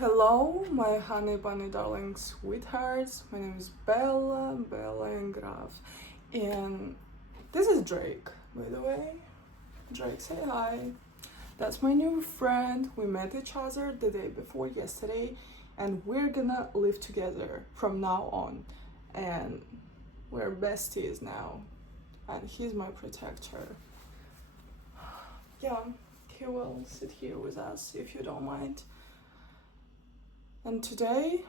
Hello, my honey bunny darling sweethearts. My name is Bella and Graf. And this is Drake, by the way. Drake, say hi. That's my new friend. We met each other the day before yesterday, and we're gonna live together from now on. And we're besties now. And he's my protector. Yeah, he will sit here with us if you don't mind. And today,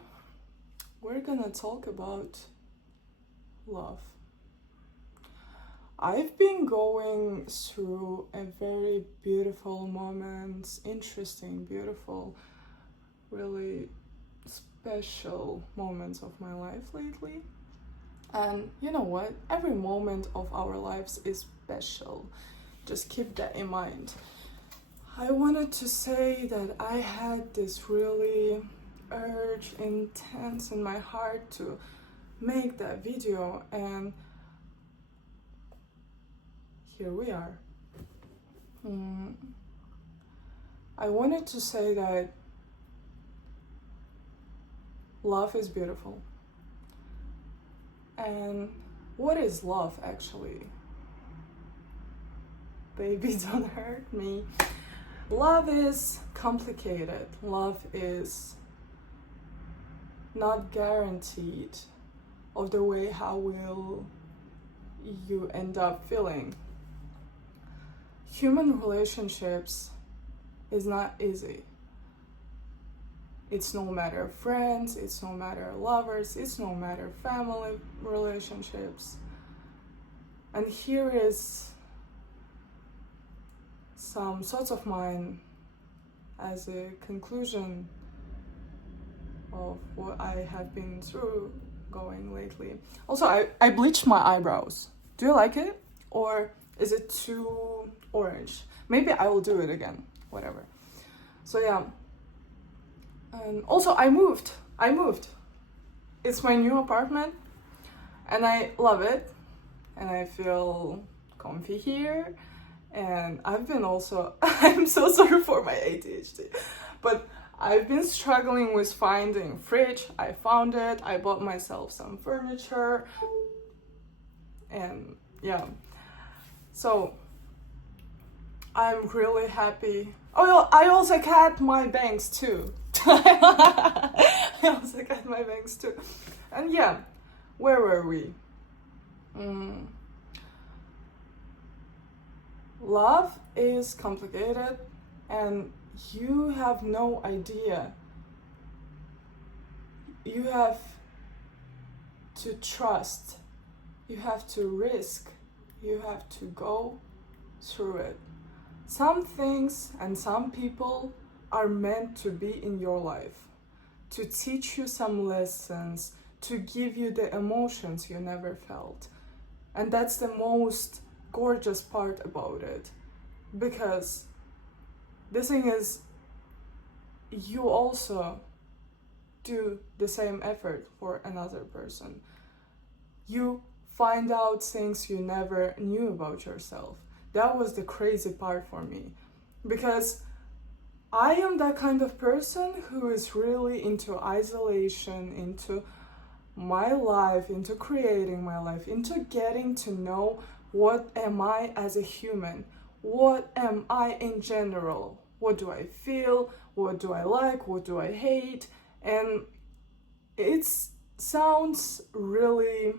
we're gonna talk about love. I've been going through a very beautiful moments, interesting, beautiful, really special moments of my life lately. And you know what? Every moment of our lives is special. Just keep that in mind. I wanted to say that I had this really urge intense in my heart to make that video, and here we are. I wanted to say that love is beautiful. And what is love actually? Baby, don't hurt me. Love is complicated. Love is not guaranteed of the way how will you end up feeling. Human relationships is not easy. It's no matter friends, it's no matter lovers, it's no matter family relationships. And here is some thoughts of mine as a conclusion of what I have been through going lately. Also, I bleached my eyebrows. Do you like it? Or is it too orange? Maybe I will do it again. Whatever. So yeah. And also I moved. It's my new apartment and I love it. And I feel comfy here. And I've been also, I'm so sorry for my ADHD, but I've been struggling with finding fridge. I found it. I bought myself some furniture. And yeah. So I'm really happy. Oh, well, I also got my bangs too. And yeah, where were we? Love is complicated and you have no idea. You have to trust, you have to risk, you have to go through it. Some things and some people are meant to be in your life, to teach you some lessons, to give you the emotions you never felt. And that's the most gorgeous part about it, because the thing is, you also do the same effort for another person. You find out things you never knew about yourself. That was the crazy part for me, because I am that kind of person who is really into isolation, into my life, into creating my life, into getting to know what am I as a human, what am I in general, what do I feel, what do I like, what do I hate. And it sounds really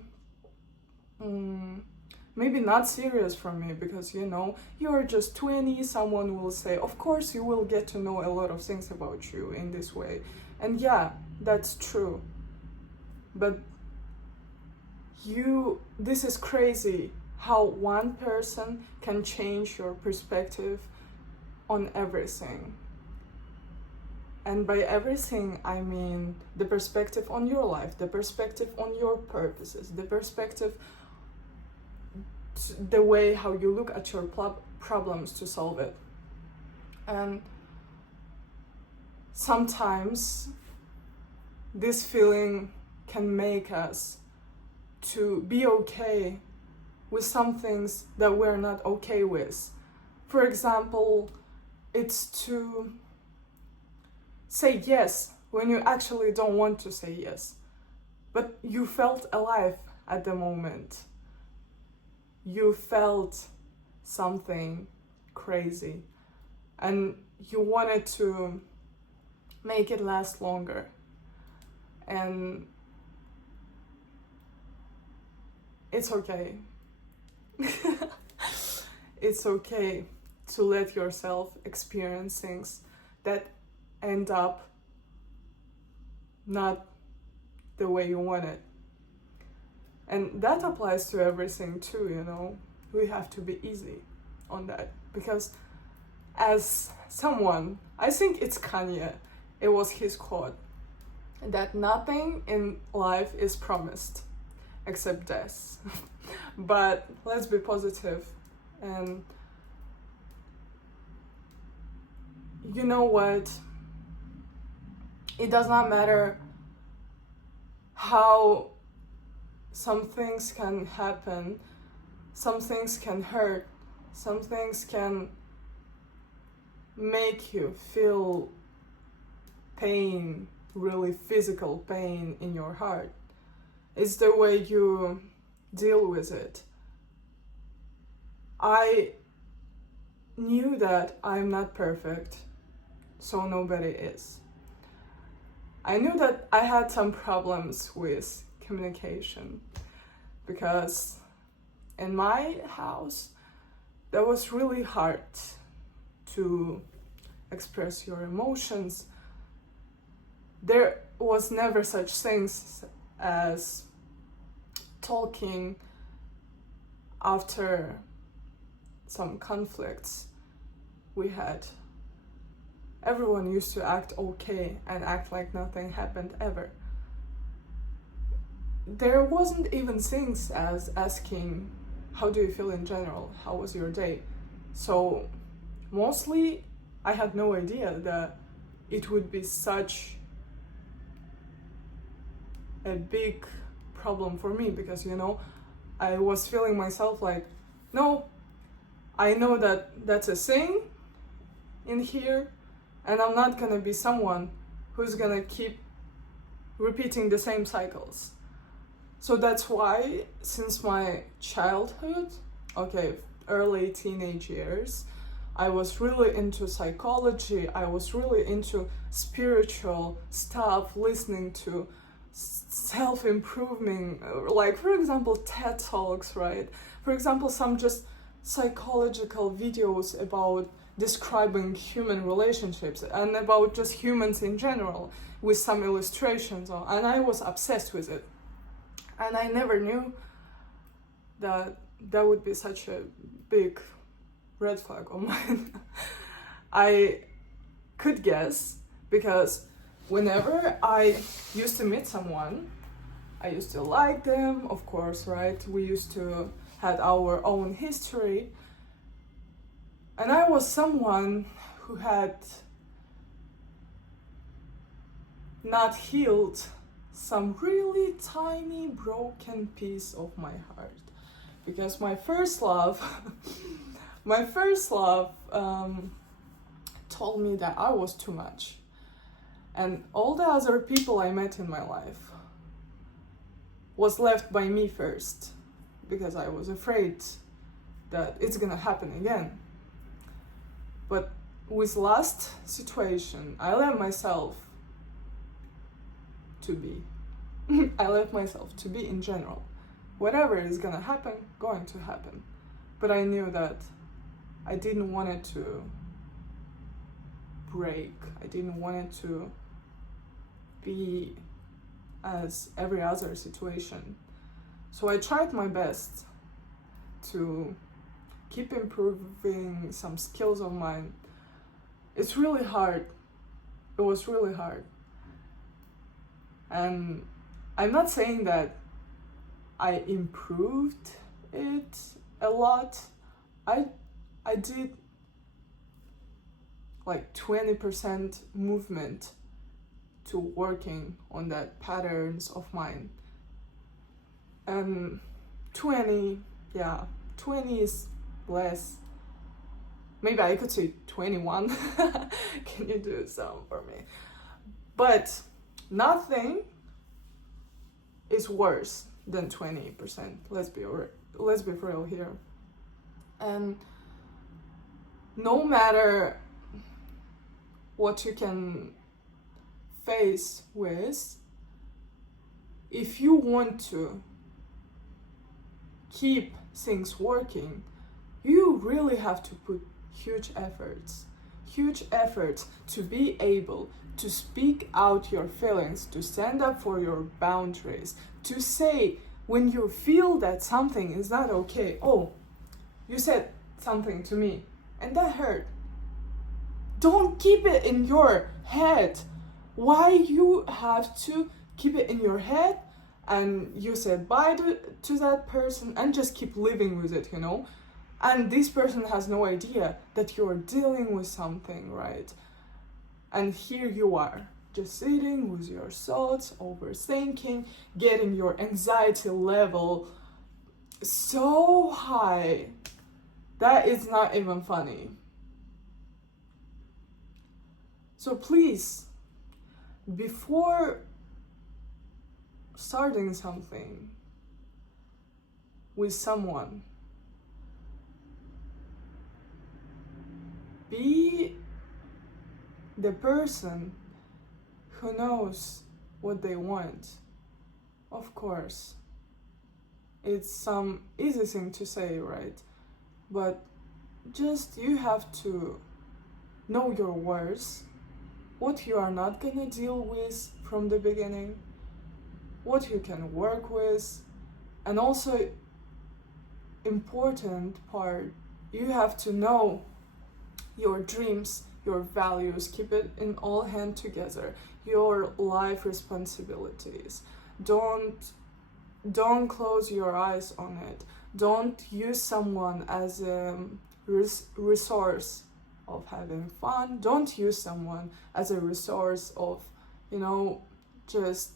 maybe not serious for me, because you're just 20. Someone will say, of course you will get to know a lot of things about you in this way. And yeah, that's true. But this is crazy how one person can change your perspective on everything. And by everything, I mean the perspective on your life, the perspective on your purposes, the perspective, the way how you look at your problems to solve it. And sometimes this feeling can make us to be okay with some things that we're not okay with. For example, it's to say yes when you actually don't want to say yes, but you felt alive at the moment. You felt something crazy and you wanted to make it last longer. And it's okay. It's okay to let yourself experience things that end up not the way you want it. And that applies to everything too, you know. We have to be easy on that, because as someone, I think it's Kanye, it was his quote, that nothing in life is promised except death. But let's be positive. And you know what? It does not matter how some things can happen, some things can hurt, some things can make you feel pain, really physical pain in your heart. It's the way you deal with it. I knew that I'm not perfect, so nobody is. I knew that I had some problems with communication, because in my house that was really hard to express your emotions. There was never such things as talking after some conflicts we had. Everyone used to act okay and act like nothing happened ever. There wasn't even things as asking, how do you feel in general? How was your day? So mostly I had no idea that it would be such a big problem for me, because, you know, I was feeling myself like, no, I know that that's a thing in here, and I'm not gonna be someone who's gonna keep repeating the same cycles. So that's why, since my childhood, early teenage years, I was really into psychology, I was really into spiritual stuff, listening to self-improving, like, for example, TED Talks, right? For example, some just psychological videos about describing human relationships and about just humans in general, with some illustrations, and I was obsessed with it. And I never knew that that would be such a big red flag of mine. I could guess, because whenever I used to meet someone, I used to like them, of course, right? We used to had our own history. And I was someone who had not healed some really tiny broken piece of my heart. Because my first love told me that I was too much. And all the other people I met in my life was left by me first, because I was afraid that it's gonna happen again. But with last situation, I let myself to be. I let myself to be in general. Whatever is gonna happen, going to happen. But I knew that I didn't want it to break. I didn't want it to be as every other situation. So I tried my best to keep improving some skills of mine. It's really hard. It was really hard. And I'm not saying that I improved it a lot. I did like 20% movement to working on that patterns of mine. And 20 is less. Maybe I could say 21. Can you do some for me? But nothing is worse than 20%. Let's be real here. And no matter what you can face with, if you want to keep things working, you really have to put huge efforts to be able to speak out your feelings, to stand up for your boundaries, to say when you feel that something is not okay. Oh, you said something to me and that hurt. Don't keep it in your head. Why you have to keep it in your head and you said bye to that person and just keep living with it, And this person has no idea that you're dealing with something, right? And here you are, just sitting with your thoughts, overthinking, getting your anxiety level so high that it's not even funny. So please, before starting something with someone, be the person who knows what they want. Of course, it's some easy thing to say, right? But just you have to know your worth, what you are not gonna deal with from the beginning, what you can work with, and also important part, you have to know your dreams, your values, keep it in all hand together, your life responsibilities. Don't close your eyes on it. Don't use someone as a resource of having fun. Don't use someone as a resource of, just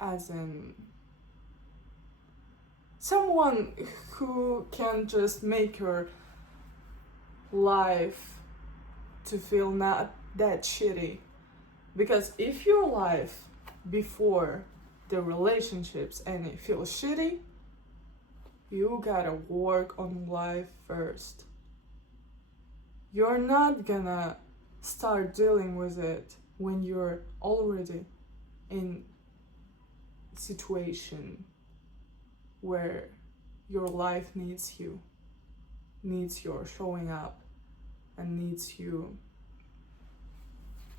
as in someone who can just make your life to feel not that shitty. Because if your life before the relationships and it feels shitty, you gotta work on life first. You're not gonna start dealing with it when you're already in a situation where your life needs you, needs your showing up, and needs you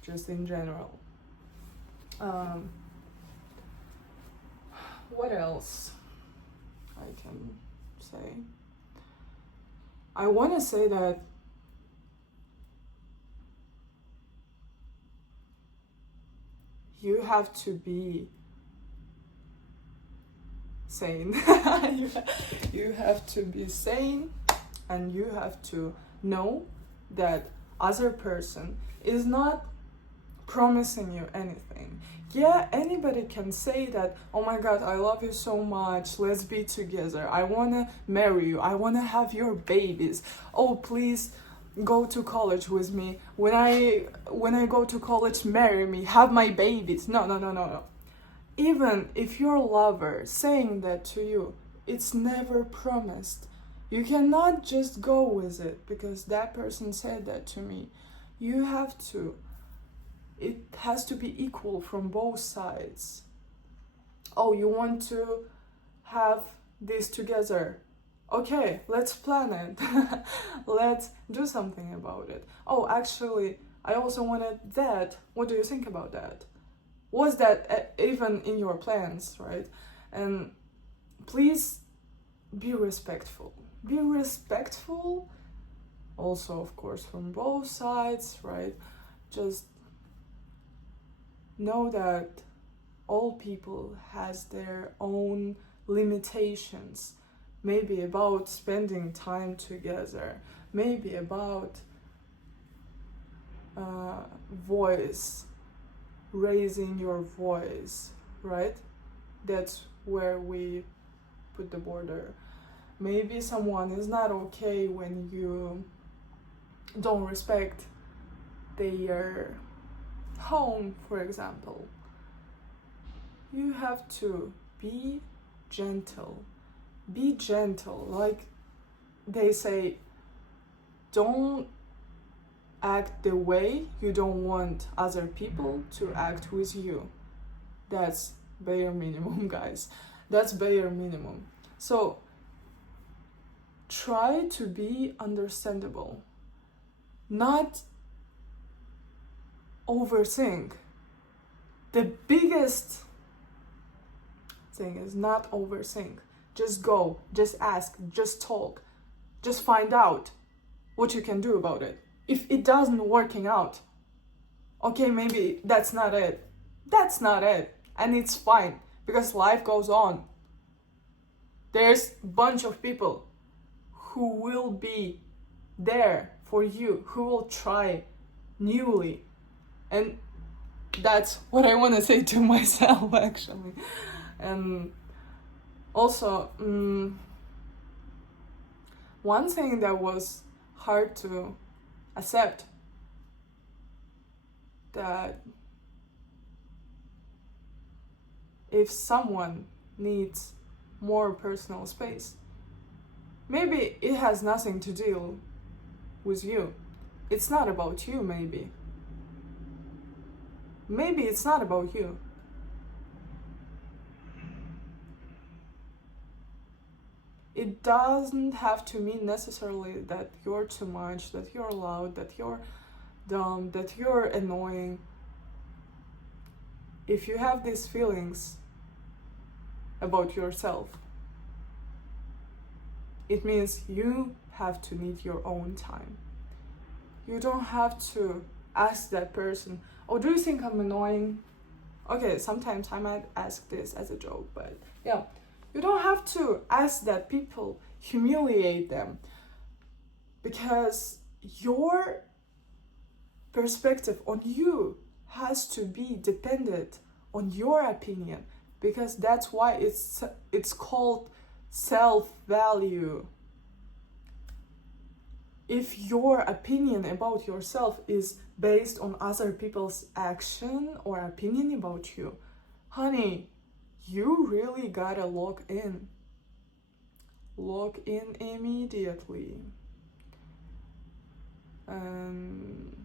just in general. What else I can say? I want to say that you have to be sane. You have to be sane, and you have to know that other person is not promising you anything. Yeah, anybody can say that, oh my god, I love you so much, let's be together, I wanna marry you, I wanna have your babies, oh please go to college with me, when I go to college, marry me, have my babies. No. Even if your lover saying that to you, it's never promised. You cannot just go with it because that person said that to me. You have to. It has to be equal from both sides. Oh, you want to have this together? Okay, let's plan it. Let's do something about it. Oh, actually, I also wanted that. What do you think about that? Was that even in your plans, right? And please be respectful. Be respectful, also, of course, from both sides, right? Just know that all people has their own limitations. Maybe about spending time together. Maybe about voice, raising your voice, right? That's where we put the border. Maybe someone is not okay when you don't respect their home, for example, you have to be gentle. Be gentle. Like they say, don't act the way you don't want other people to act with you. That's bare minimum, guys. That's bare minimum. So try to be understandable. Not overthink. The biggest thing is not overthink. Just go, just ask, just talk, just find out what you can do about it. If it doesn't working out, okay, maybe that's not it. That's not it. And it's fine, because life goes on. There's a bunch of people who will be there for you, who will try newly. And that's what I want to say to myself, actually. And also, one thing that was hard to accept, that if someone needs more personal space, maybe it has nothing to do with you. It's not about you, maybe. Maybe it's not about you. It doesn't have to mean necessarily that you're too much, that you're loud, that you're dumb, that you're annoying. If you have these feelings about yourself, it means you have to need your own time. You don't have to ask that person, oh, do you think I'm annoying? Okay, sometimes I might ask this as a joke, but yeah. You don't have to ask that people, humiliate them, because your perspective on you has to be dependent on your opinion, because that's why it's called self-value. If your opinion about yourself is based on other people's action or opinion about you, honey, you really gotta lock in. Lock in immediately. In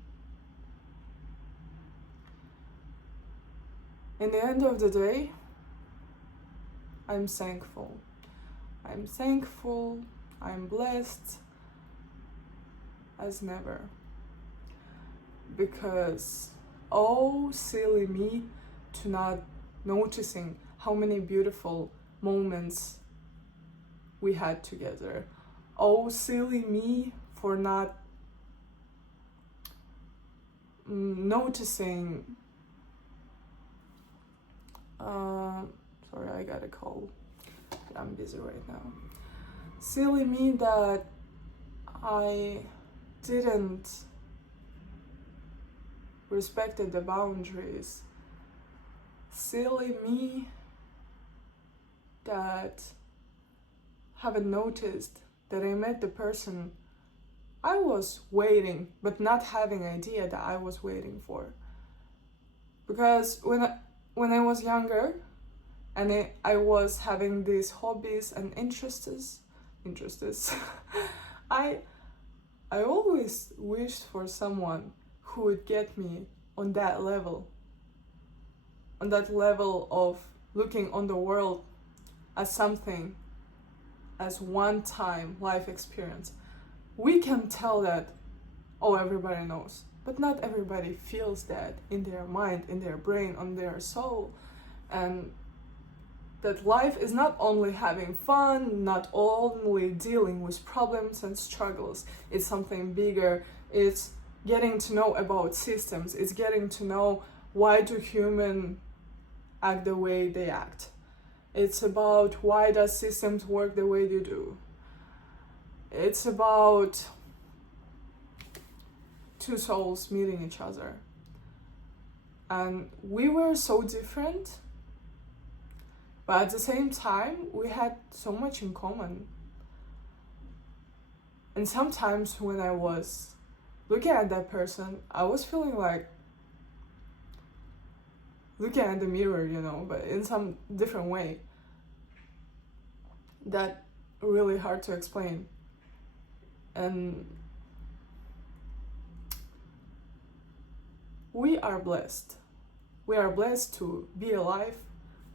the end of the day, I'm thankful. I'm thankful, I'm blessed as never. Because, oh, silly me to not noticing how many beautiful moments we had together. Oh, silly me for not noticing. Sorry, I got a call. I'm busy right now. Silly me that I didn't respected the boundaries. Silly me that haven't noticed that I met the person I was waiting, but not having idea that I was waiting for. Because when I was younger, and I was having these hobbies and interests, I always wished for someone who would get me on that level of looking on the world as something, as one-time life experience. We can tell that, oh, everybody knows, but not everybody feels that in their mind, in their brain, on their soul. And that life is not only having fun, not only dealing with problems and struggles. It's something bigger. It's getting to know about systems. It's getting to know why do humans act the way they act. It's about why does systems work the way they do. It's about two souls meeting each other. And we were so different, but at the same time, we had so much in common. And sometimes when I was looking at that person, I was feeling like, looking at the mirror, you know, but in some different way that really hard to explain. And we are blessed. We are blessed to be alive.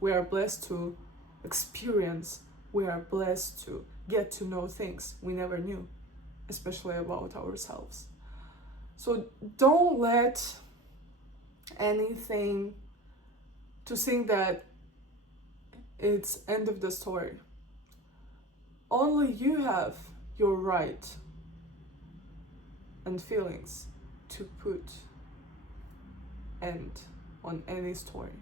We are blessed to experience. We are blessed to get to know things we never knew, especially about ourselves. So don't let anything to think that it's end of the story. Only you have your right and feelings to put end on any story.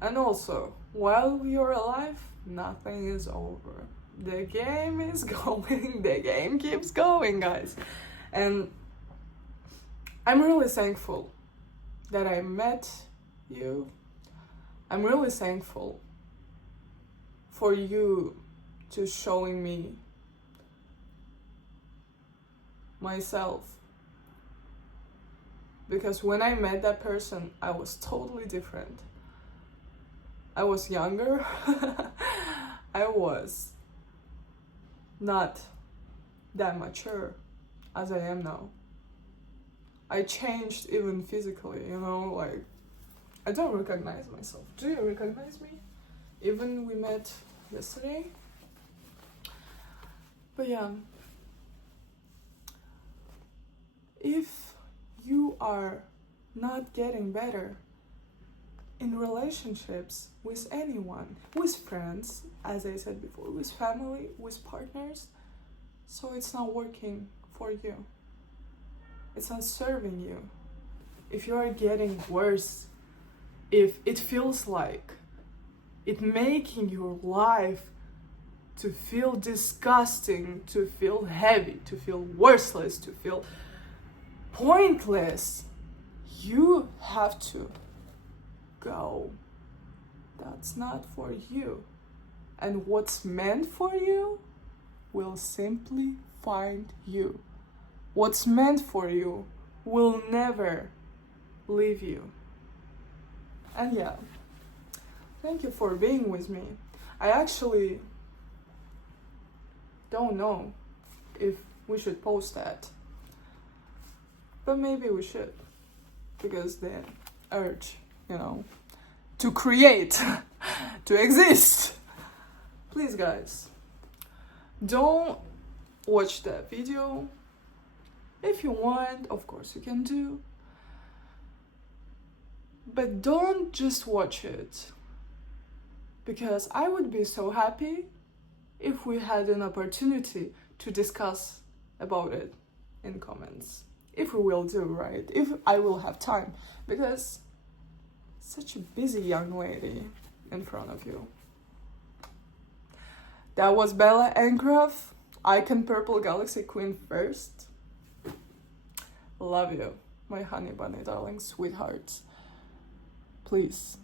And also, while you're alive, nothing is over. The game is going, the game keeps going, guys. And I'm really thankful that I met you. I'm really thankful for you to showing me myself. Because when I met that person, I was totally different. I was younger. I was not that mature as I am now. I changed even physically, you know, like, I don't recognize myself. Do you recognize me? Even we met yesterday. But yeah, if you are not getting better in relationships with anyone, with friends, as I said before, with family, with partners, so it's not working for you. It's not serving you. If you are getting worse, if it feels like it making your life to feel disgusting, to feel heavy, to feel worthless, to feel pointless, you have to go. That's not for you. And what's meant for you will simply find you. What's meant for you will never leave you. And yeah, thank you for being with me. I actually don't know if we should post that, but maybe we should, because the urge, you know, to create, to exist. Please, guys, don't watch that video. If you want, of course you can do, but don't just watch it, because I would be so happy if we had an opportunity to discuss about it in comments. If we will do, right? If I will have time, because such a busy young lady in front of you. That was Bella Angrove, Icon Purple Galaxy Queen first. Love you, my honey bunny darling sweethearts. Please